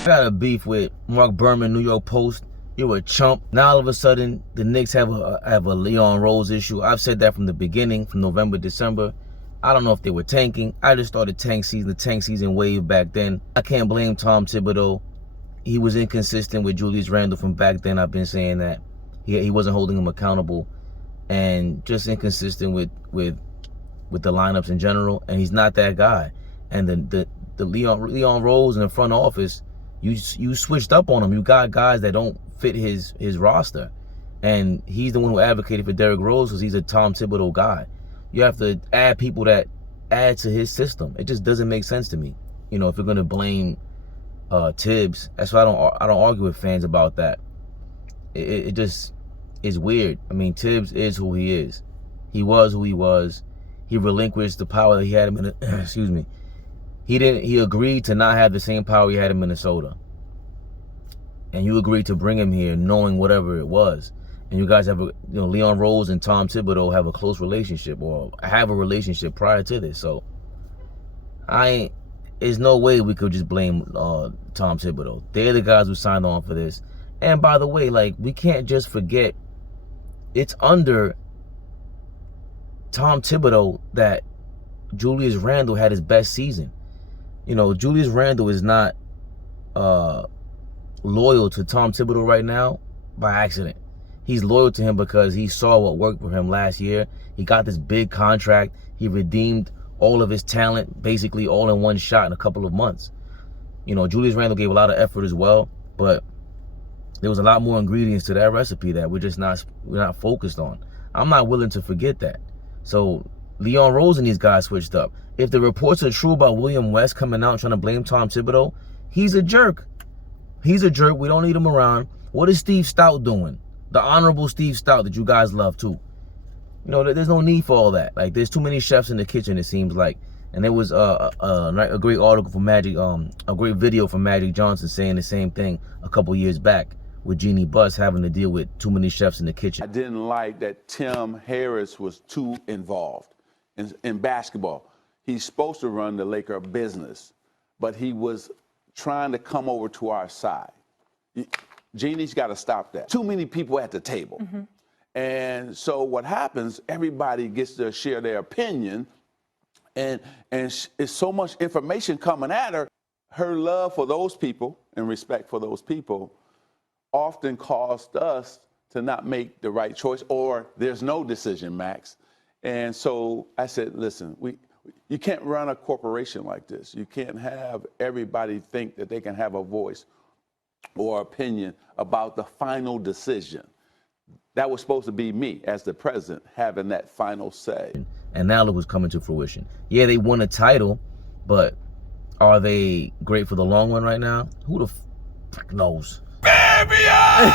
I got a beef with Marc Berman, New York Post. You're a chump. Now all of a sudden, the Knicks have a Leon Rose issue. I've said that from the beginning, from November, December. I don't know if they were tanking. I just started the tank season wave back then. I can't blame Tom Thibodeau. He was inconsistent with Julius Randle from back then. I've been saying that. He wasn't holding him accountable, and just inconsistent with the lineups in general. And he's not that guy. And the Leon Rose in the front office, you switched up on him. You got guys that don't fit his roster, and he's the one who advocated for Derrick Rose because he's a Tom Thibodeau guy. You have to add people that add to his system. It just doesn't make sense to me. You know, if you're gonna blame THIBS, that's why I don't argue with fans about that. It just is weird. I mean, THIBS is who he is. He was who he was. He relinquished the power that he had in excuse me. He agreed to not have the same power he had in Minnesota. And you agreed to bring him here knowing whatever it was. And you guys have Leon Rose and Tom Thibodeau have a close relationship, or have a relationship prior to this. So there's no way we could just blame Tom Thibodeau. They're the guys who signed on for this. And by the way, like, we can't just forget, it's under Tom Thibodeau that Julius Randle had his best season. You know, Julius Randle is not loyal to Tom Thibodeau right now by accident. He's loyal to him because he saw what worked for him last year. He got this big contract. He redeemed all of his talent basically all in one shot in a couple of months. You know, Julius Randle gave a lot of effort as well, but there was a lot more ingredients to that recipe that we're not focused on. I'm not willing to forget that. So Leon Rose and these guys switched up. If the reports are true about William West coming out and trying to blame Tom Thibodeau, he's a jerk. He's a jerk. We don't need him around. What is Steve Stout doing? The honorable Steve Stout that you guys love too. You know, there's no need for all that. Like, there's too many chefs in the kitchen, it seems like. And there was a great article from Magic, a great video from Magic Johnson saying the same thing a couple years back with Jeannie Buss having to deal with too many chefs in the kitchen. I didn't like that Tim Harris was too involved in basketball. He's supposed to run the Laker business, but he was trying to come over to our side. Jeannie's got to stop that. Too many people at the table. Mm-hmm. And so what happens, everybody gets to share their opinion, and it's so much information coming at her. Her love for those people and respect for those people often caused us to not make the right choice, or there's no decision, Max. And so I said, listen, you can't run a corporation like this. You can't have everybody think that they can have a voice or opinion about the final decision. That was supposed to be me as the president having that final say. And now look what's coming to fruition. Yeah, they won a title, but are they great for the long run right now? Who the frick knows? Fabian!